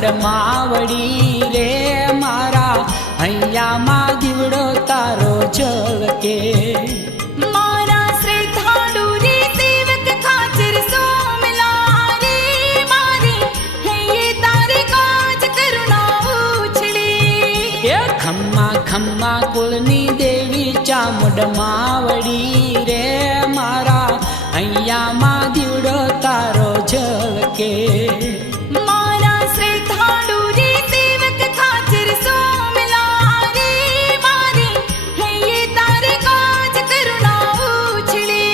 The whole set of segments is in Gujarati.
ચામુંડ માવડી રે મારા હૈયામાં દીવડો તારો ઝળકે મારા શ્રદ્ધાળુ રે સેવક ખાચર સોમલા રે મારી હૈયે તારે કાજ કરુણા ઉછળી એ ખમ્મા ખમ્મા કુળની દેવી ચામુંડ માવડી રે મારા હૈયામાં દીવડો તારો ઝળકે મારા શ્રદ્ધાળુ રે સેવક ખાચર સોમલા રે મારી હૈયે તારે કાજ કરુણા ઉછળી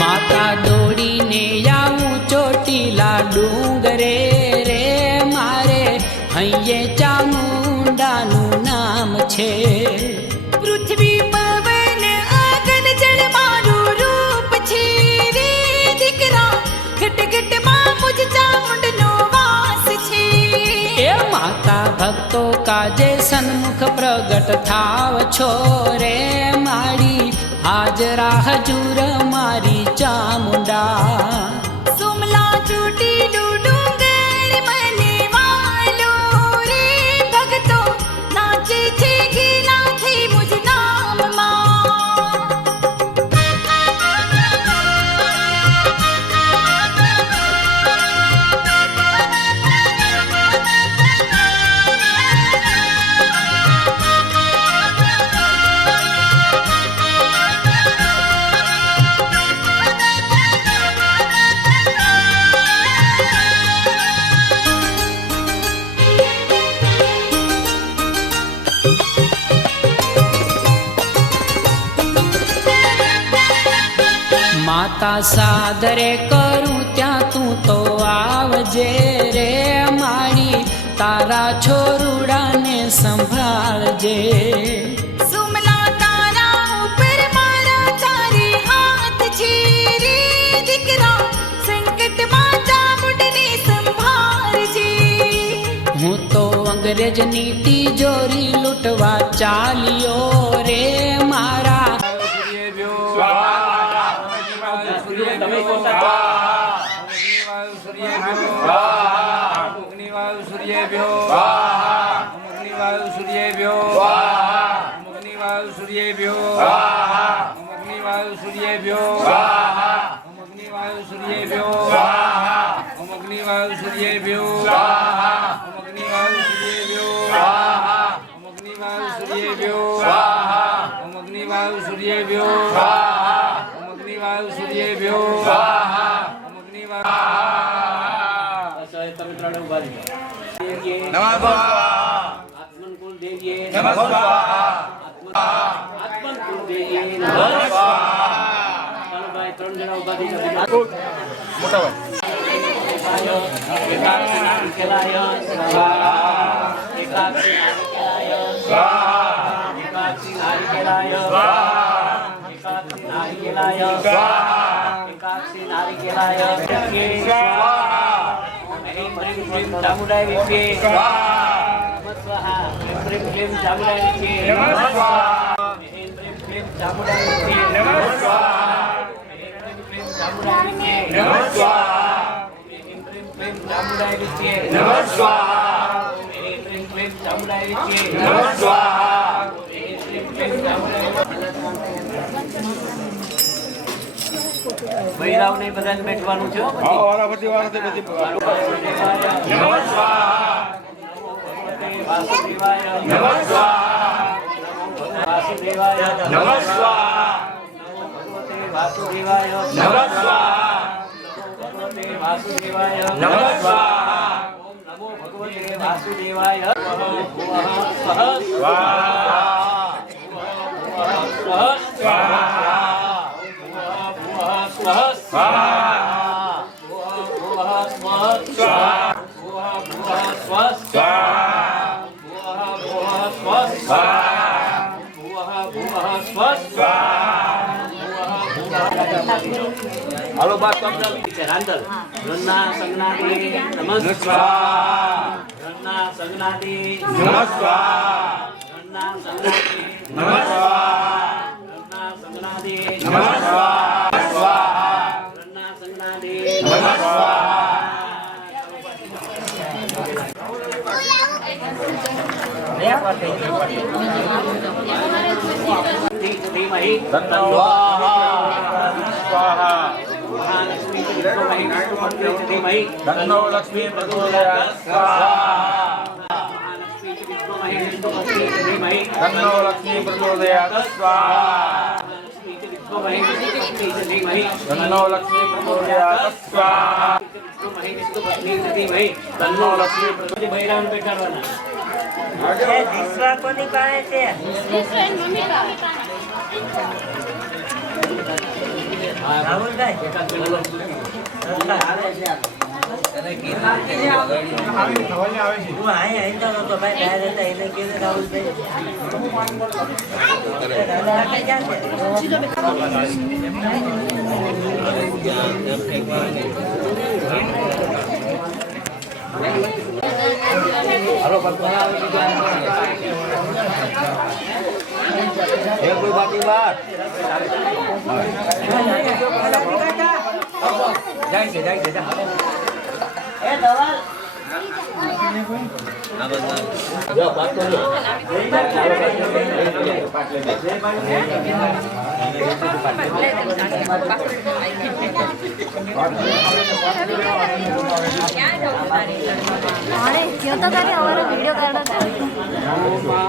માતા દોડીને આવું ચોટીલા ડુંગરે રે મારે હૈયે ચામુંડાનું નામ છે પૃથ્વી પવન અગન જળ મારું રૂપ છે રે દીકરા ઘટ ઘટમાં મુજ ચામુંડનો વાસ છે એ માતા ભક્તો કાજે સન્મુખ પ્રગટ થાવ છો રે મારી હાજરા હજુર મારી ચામુંડા સોમલા ચોટીલો ડુંગર મને વાલો રે ભક્તો નાચે છે ગીલાથી મુજ નામમાં માતા સાદરે કરું ત્યાં તું તો આવજે રે મારી તારા છોરુડાને સંભાળજે સોમલા તારા ઉપર મારા ચારે હાથ છે રે દીકરા સંકટમાં ચામુંડને સંભાળજે હું તો અંગ્રેજની તિજોરી લૂંટવા ચાલ્યો રે મારા બૈરાવ ને બધાને બેઠવાનું છે વારાફરતી વાસુદેવાય હાલો બાપ છે રાંદલ રન્ના સંગનાદી નમસ્કાર રન્ના સંગનાદી નમસ્કાર રન્ના સંગનાદી નમસ્કાર રન્ના સંગનાદી નમસ્કાર રન્ના સંગનાદી નમસ્કાર ધીમહિ સ્વાહા મહાલક્ષ્મી ધીમહિ તન્નો લક્ષ્મી પ્રચોદયાત સ્વાહા ધીમહિ તન્નો લક્ષ્મી પ્રચોદયાત સ્વાહા ધીમહિ તન્નો લક્ષ્મી પ્રચોદયાત સ્વાહા ધીમહિ તન્નો લક્ષ્મી પ્રચોદયાત બૈરામ બેઠાડવાના દિશવા કોની પાસે છે રાહુલભાઈ હું અહીં તો નતો ભાઈ બહાર હતા એને કીધું રાહુલભાઈ હાલો પકડા એક કોઈ બાકી વાત જાય છે એ દવાલ જો બાત કરો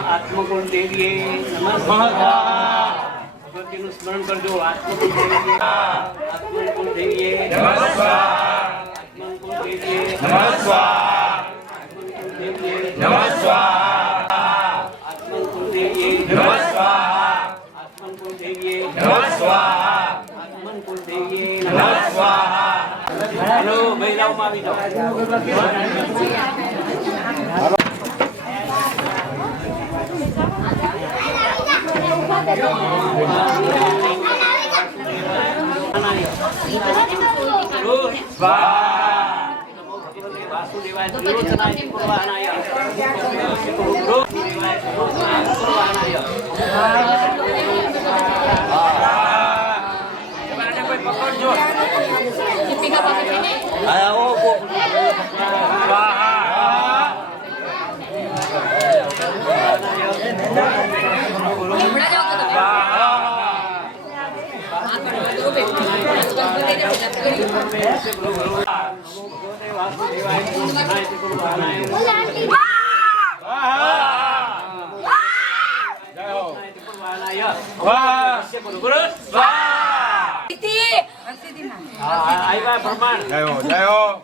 આત્મગુણ દેવીએ નમસ્કાર ભગવતીનું સ્મરણ કરજો આત્મગુણ દેવીએ નમસ્કાર આત્મગુણ દેવીએ નમસ્કાર નમસ્કાર આત્મગુણ દેવીએ નમસ્કાર આત્મગુણ દેવીએ નમસ્કાર આત્મગુણ દેવીએ નમસ્કાર હેલો બૈરાવમાં આવી જાઓ વાસુદેવાય ત્રિલોચનાય પૂર્વાનાય પૂર્વાનાય કોઈ પકડજો આવો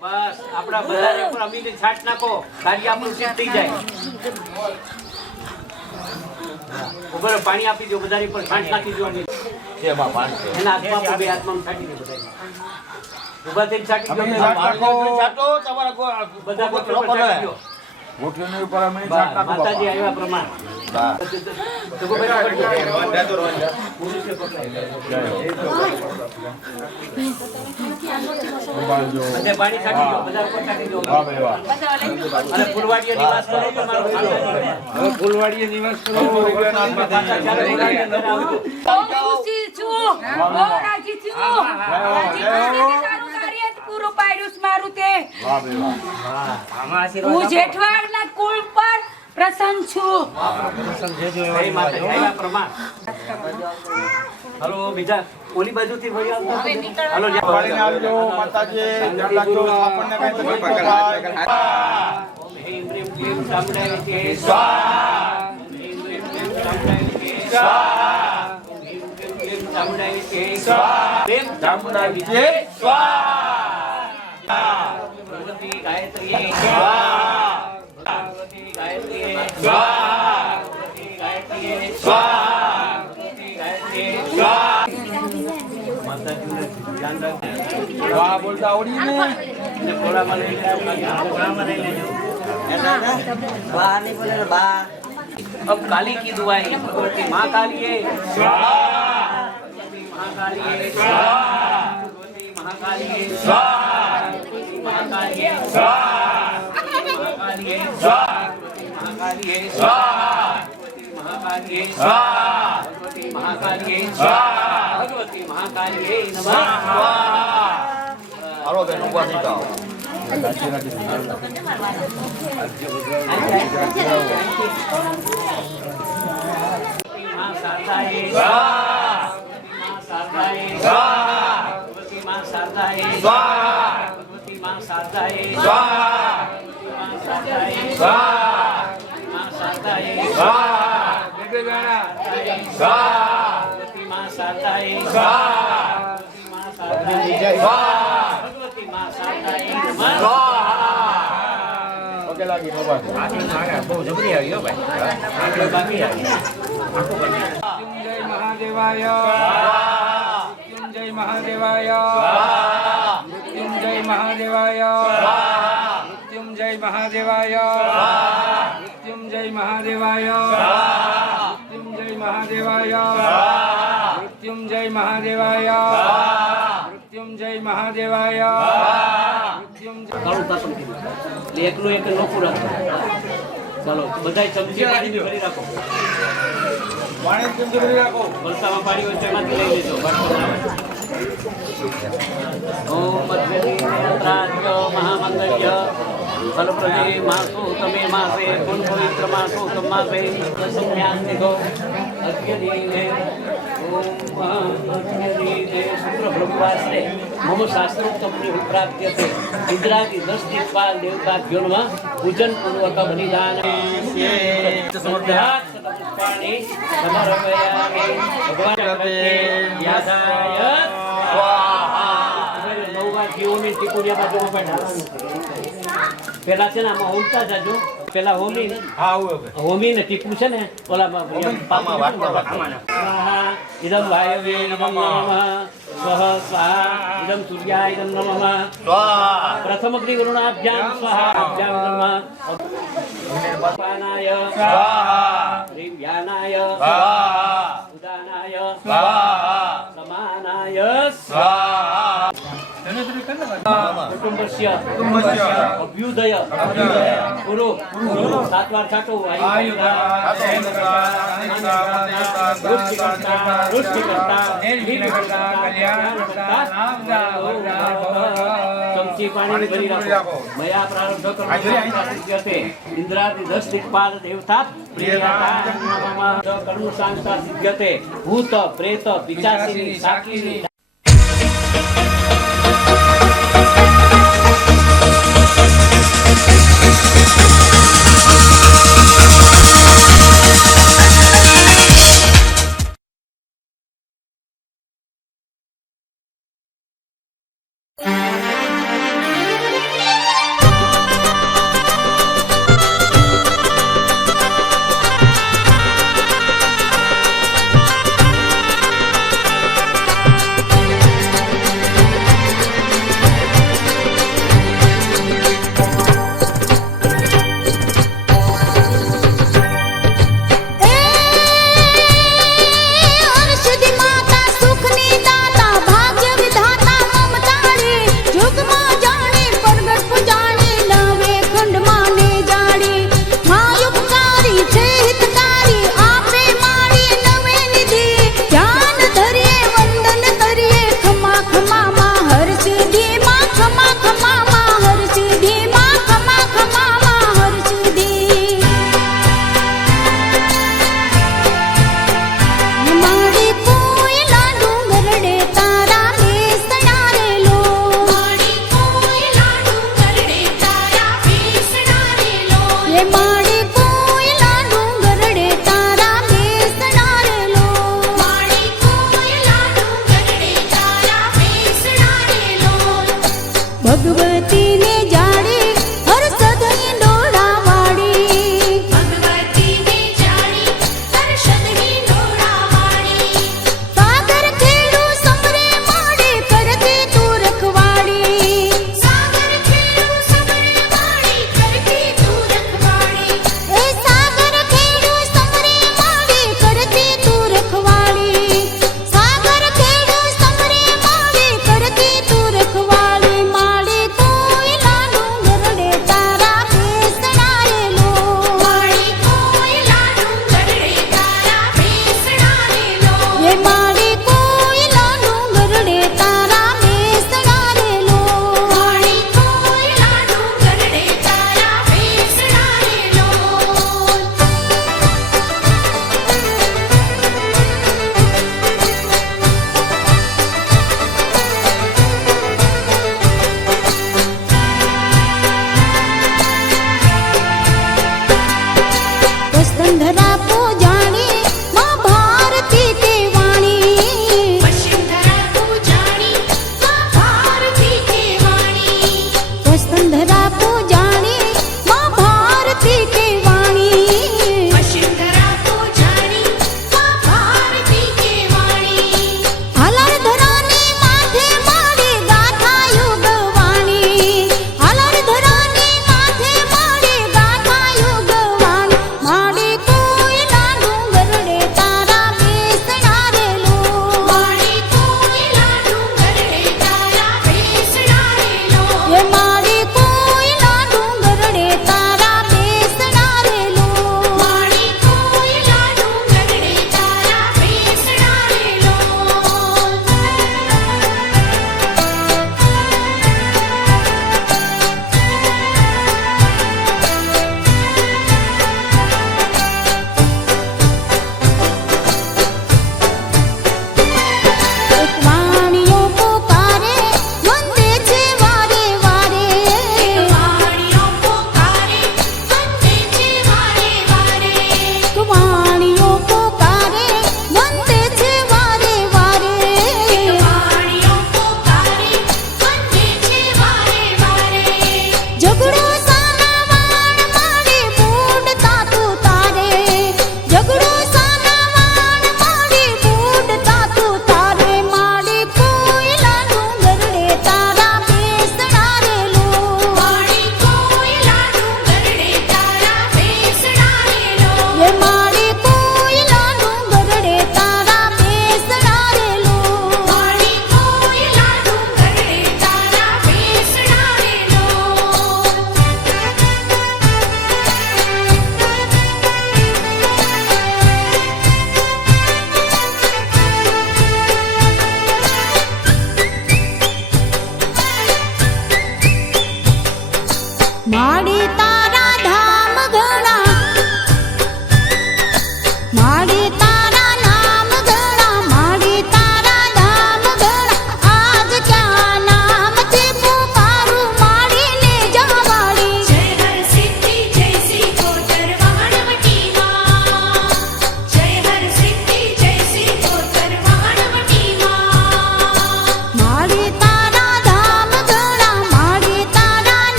બસ આપડા બધા ઉપર અમીને છાટ નાખો કાર્ય આપણું સિદ્ધ થઈ જાય ઉપર પાણી આપી દો બધા પર છાટ નાખી દો એના હાથમાં બે હાથમાં છાટી દો બધા ઉભા થઈને છાટી દો બધા ગોઠવો પર છાટી દો ગોઠવીની ઉપર અમે છાટ નાખો માતાજી આવ્યા પ્રમાણ બધે પાણી છાટી દો બધા ઉપર છાટી દો વાહ ભાઈ વાહ અને ફૂલવાડીએ નિવાસ કરો તમારો ચાલો હવે ફૂલવાડીએ નિવાસ કરો બહુ ખુશી છું બહુ રાજી છું રાજી ખુશીથી તારું કાર્ય પૂરું પાડ્યું છે મારું તે વાહ ભાઈ વાહ હું જેઠવાડના કુળ પર પ્રસન્ન છું જય માતાજી આવ્યા પ્રમાણ હાલો બીજા ઓલી બાજુથી વળી આવતો હાલો પાણીને આવજો માતાજી ધ્યાન રાખજો આપણને કઈ તકલીફ ન થાય ह्रीं ह्रीं क्लीं चामुण्डायै स्वाहा ह्रीं ह्रीं क्लीं चामुण्डायै स्वाहा ह्रीं ह्रीं क्लीं चामुण्डायै स्वाहा क्लीं चामुण्डायै स्वाहा भगवती गायत्री स्वाहा भगवती गायत्री स्वाहा भगवती गायत्री स्वाहा भगवती गायत्री स्वाहा माताजीने ધ્યાન રાખજો વાહ બોલતા આવડી ને ને ઘોડામાં લઈ લેજો ઘોડામાં લઈ લેજો બા નહીં બોલે બા अब काली की दुआई भगवती माँ कालिए स्वाहा, भगवती महाकालिए स्वाहा, भगवती महाकालिए स्वाहा, भगवती महाकालिए स्वाहा, भगवती महाकालिए स्वाहा, भगवती महाकालिए स्वाहा, भगवती महाकालिए स्वाहा, भगवती महाकालिए स्वाहा, भगवती महाकालिए नमः स्वाहा। હાલો બેન ઊભા થઈ જાઓ. माँ शारदाए स्वाहा, माँ शारदाए स्वाहा, भगवती माँ शारदाए स्वाहा, भगवती माँ शारदाए स्वाहा, माँ शारदाए स्वाहा, माँ शारदाए स्वाहा, भगवती माँ शारदाए स्वाहा, माँ शारदाए स्वाहा, भगवती माँ शारदाए नमः स्वाहा। પગે લાગી ઊભા થઈ. બહુ જબરી આવી હો ભાઈ મૃત્યુંજય મહાદેવાય મૃત્યુંજય મહાદેવાય મૃત્યુંજય મહાદેવાય મૃત્યુંજય મહાદેવાય મૃત્યુંજય મહાદેવાય મૃત્યુંજય મહાદેવાય મૃત્યુંજય મહાદેવાય મૃત્યુંજય મહાદેવાય કાળું તાતમ કીધું એટલે એકનું એક ન પૂરા ચાલો બધાય ચમચી પાણીની ભરી રાખો પાણી ચમચી ભરી રાખો. વરસાદમાં પાણી હોય તેમાંથી લઈ લેજો ઓમ મંત્રાદ્ય મહામંગલ્ય ફલપ્રદે માસુ તમે માસે પુન પવિત્ર માસુ તમાસે સંન્યાસ્તિકો અગ્નિને ઓમ અગ્નિને શુક્ર બ્રહ્મવાસને મમ શાસ્ત્રોક્તમ પ્રાપ્યતે ઇન્દ્રાદિ 10 દિક્પાલ દેવતાભ્યોન્માં પૂજન પૂર્વક બલિદાન સમર્પ્યાત પુષ્પાણિ સમર્પયામિ ભગવાન યાદાય સ્વાહા. 9 વાર જીવોની ટીકુરિયા બાજુમાં બેઠા પેલા છે ને આમાં હોમતા જાજો પેલા હોમી ને હા આવું હોમી ને ટીપુ છે ને ઓલામાં ઇદમ વાયવે નમઃ સ્વઃ સ્વાહા ઇદમ સૂર્યાય ઇદમ નમઃ સ્વાહા. પ્રથમ અગ્નિ વરુણાભ્યામ સ્વાહા અભ્યામ નમઃ પાનાય સ્વાહા હ્રીમ વ્યાનાય સ્વાહા ઉદાનાય સ્વાહા સમાનાય સ્વાહા. કુટુંબસ્ય કુટુંબસ્ય અભ્યુદય ગુરુ 7 વાર છાટો ચમચી પાણી ભરી રાખો મયા પ્રારબ્ધ ઇન્દ્રાદિ 10 દિક્પાલ દેવતા કર્મ સાંગતા સિદ્ધ્યતે ભૂત પ્રેત પિચાસિની સાક્ષિની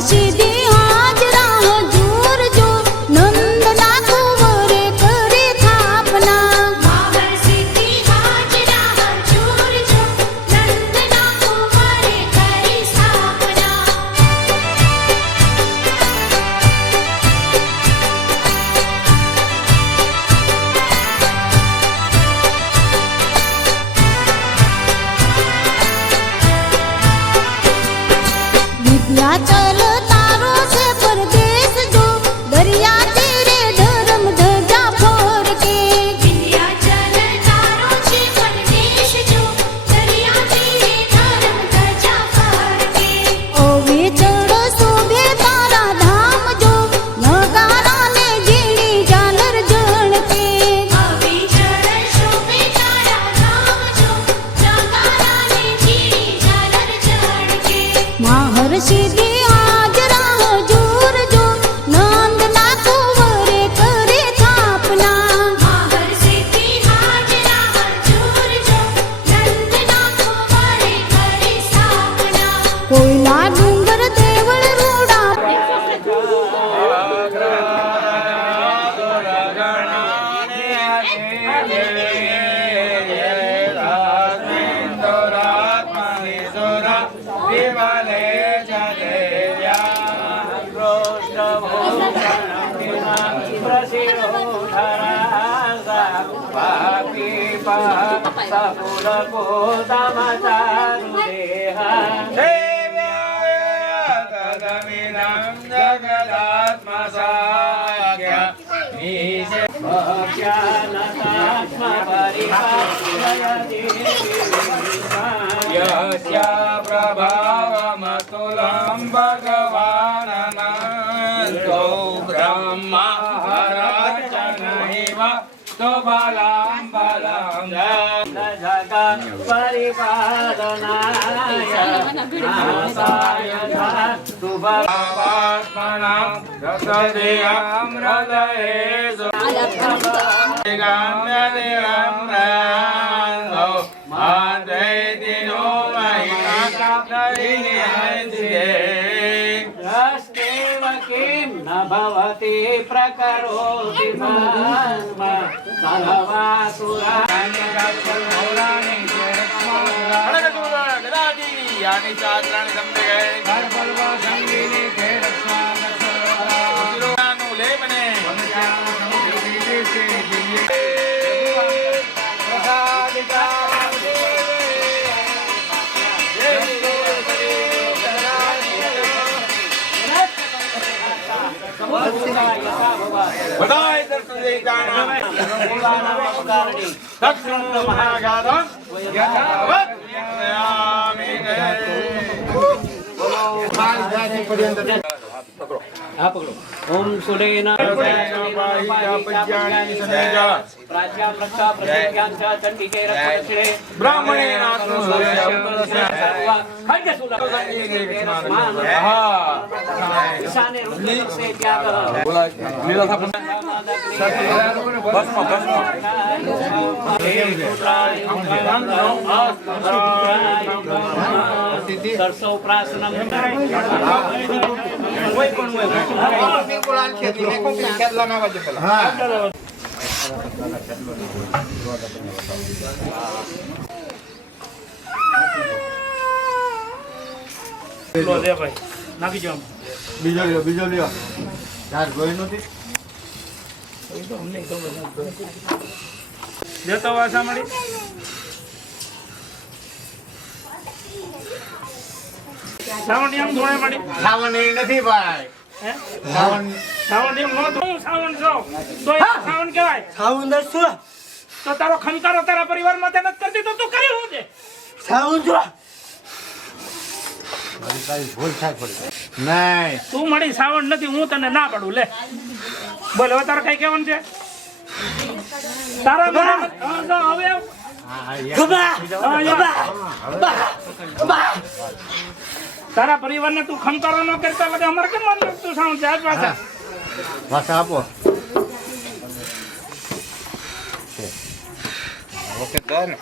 સિદ્ધિ હાજરા હજૂર જો નંદના કુંવરે કરે થાપના માહર સિદ્ધિ હાજરા હજૂર જો નંદના કુંવરે કરી સ્થાપના વિદ્યાચલ તારો છે પરદેશ જો દરિયા તીરે ધર્મ ધજા ફરકે વિંધ્યાચલ તારો છે પરદેશ જો દરિયા તીરે ધર્મ ધજા ફરકે અવિચળ શોભે તારા ધામ જો નગારાને ઝીણી ઝાલર જણકે અવિચળ શોભે તારા ધામ જો નગારાને ઝીણી ઝાલર ઝળકે માહર સિદ્ધિ હાજરા હજૂર જો નંદના કુંવરે કરે થાપના માહર સિદ્ધિ હાજરા હજૂર જો નંદના કુંવરે કરી સ્થાપના કોઈલા ડુંગર દેવળ રૂડા પ્રભાવમતુલં ભગવાનનંતો બ્રહ્મહરચનૈવ સુબલાં બલાં જગત પરિપાલનાય નાસાય શુભપાત્મનાં રસદેયં હૃદયેષુ ગામ્યતિરમ્રાન્તો માદ્વૈતિનો यस्तेव किं न भवति प्रकरोति धर्म सर्वासुरा બધાય દર્શન દેખાના દક્ષિણ મહાગાધમ યથાવત ओम सुरेना चंडिके ब्राह्मणे सरसों प्रासनम બીજો લ્યો યાર કોઈ નથી જતો વાસા મળી સાવણ એમ ધોળે મળી સાવન નથી ભાઈ હે સાવન સાવણ એમ નો ધોઉં સાવણ છો તો એ સાવણ કહેવાય સાવન શું તો તારો ખમકારો તારા પરિવારમાં તે નથી કરતી તો તું કરી હું દે સાવન શું મારી તારી ભૂલ થાય થોડી નહીં તું મળી સાવણ નથી હું તને ના પાડું લે બોલ હવે તારે કઈ કહેવાનું છે તારા હવે તારા પરિવારને તું ખમકારો ન કરતા લાગે અમારે કેમ માનવું તું સાવણ છે આજ પાછા ભાષા આપો ઓકે ડન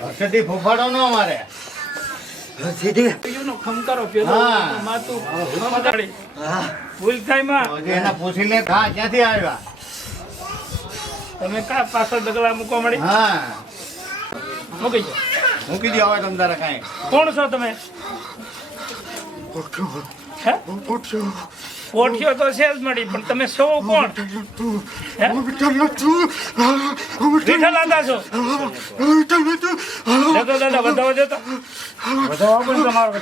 હર્ષદી ફૂફાડો ન મારે સીધી એનો ખમકારો પેલો હા. માતું ખમકારી. ભૂલ થાય માં હજી એને પૂછીને હા ક્યાંથી આવ્યા તમે કા પાછળ ડગલા મૂકવા મળી હા મૂકી જાઓ. મૂકી દો હવે તમ તારે કાંઈ કોણ છો તમે હે? પોઠિયો તો છે જ મળી પણ તમે છો કોણ હે? વિઠ્ઠલ આદા છો જતો દાદા વધાવો જતો વધાવો પણ તમારો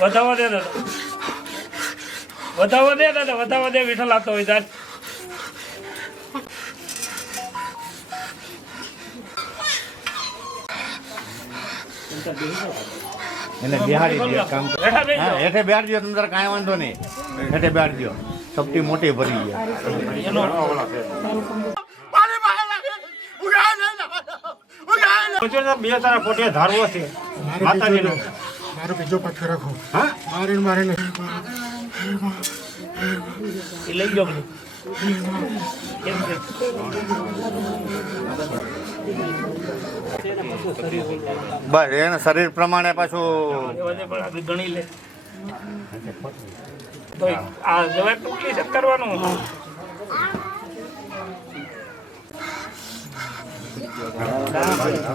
વધાવો દે દાદા વધાવો દે દાદા વધાવો દે વિઠ્ઠલ આતો હોય તાર એને બિહાડી દો કામ બેઠા બેસી હા જાઓ. હેઠે બેહાડી દો તમ તારે કાંઈ વાંધો નહીં હેઠે બેહાડી દો સપટી મોટી ભરી ગયા એનો બે તારા પોટિયા ધારવો છે માતાજીનો મારો બીજો પાછો રાખો મારીને મારીને એ લઈ જાઓ બધું. કેમ છે? બસ એના શરીર પ્રમાણે પાછું એવા દે પણ આપણે ગણી લે તો આ જવાબ ટૂંકી છે કરવાનું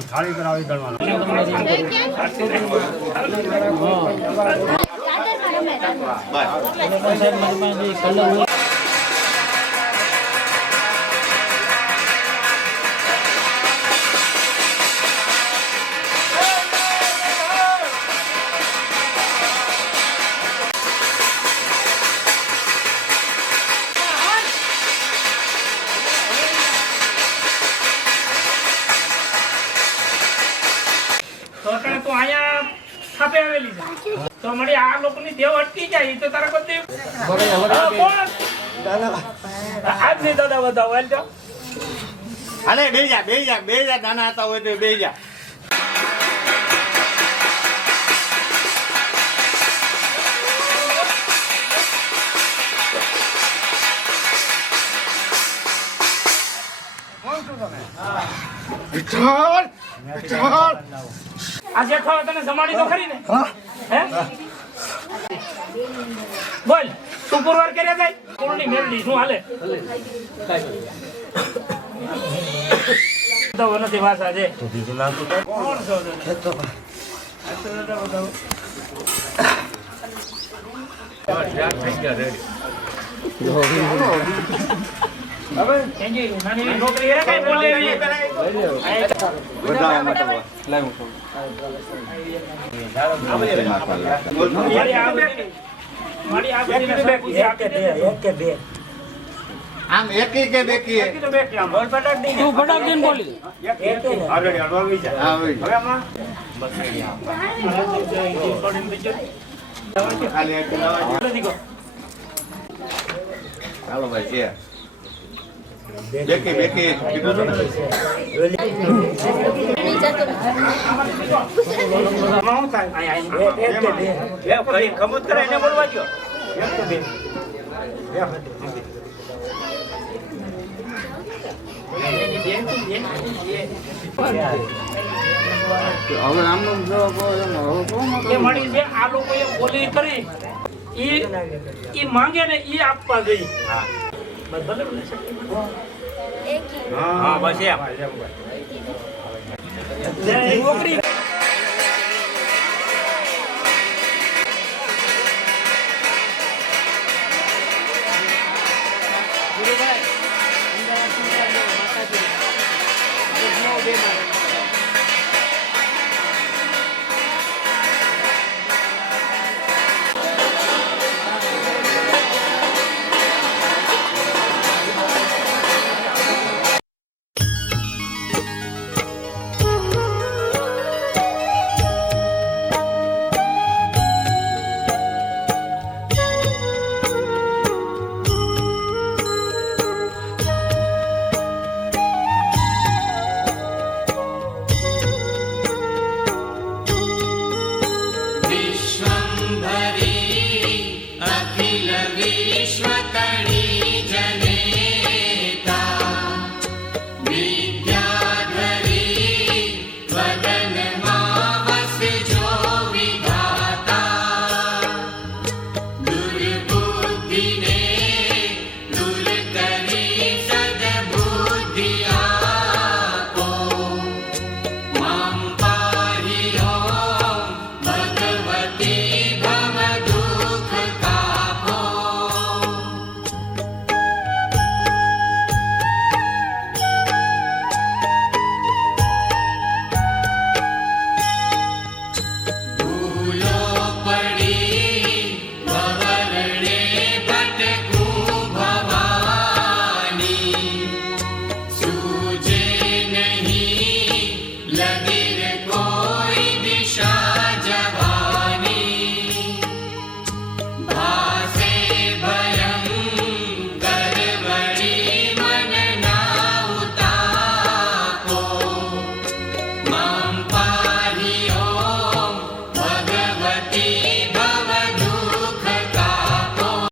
થાળી કરાવી ગણવાનું તો અત્યારે તું અહીંયા થાપે આવેલી છે તો મળી આ લોકોની દેવ અટકી જાય ઈ તો તારા કોઈ કોણ આજ નહીં દાદા વધાવો હાલ જાઓ. અરે બે જા નાના હતા હોય તો બે જા આ જેઠો તને જમાડી તો ખરી ને હે બોલ તું પુરવાર કર્યા જાય કોણની મેલડી શું હાલે તો નથી ભાષા છે કોણ છો તમે? આ તો દાદા બતાવો. એની નાની એવી નોકરી હે કઈ બોલે એવી? મારી આ બધી પૂછી આપે દે આમ એકી કે બેકી તો બેઠી આમ બોલ ફટાક દે તું ફટાક દે બોલી ઓલરેડી અડવાવી જા હા ભાઈ હવે આમાં ખાલી એક લાવા ચાલો ભાઈ છે બેકી કીધું તો ને. આમાં શું થાય ખમત કરે એને બોલવા ગયો એ મળી છે આ લોકોએ બોલી કરી ઈ માંગે ને ઈ આપવા જોઈએ બસ ભલે ભલે હા બસ એમ નોકરી ગુરુભાઈ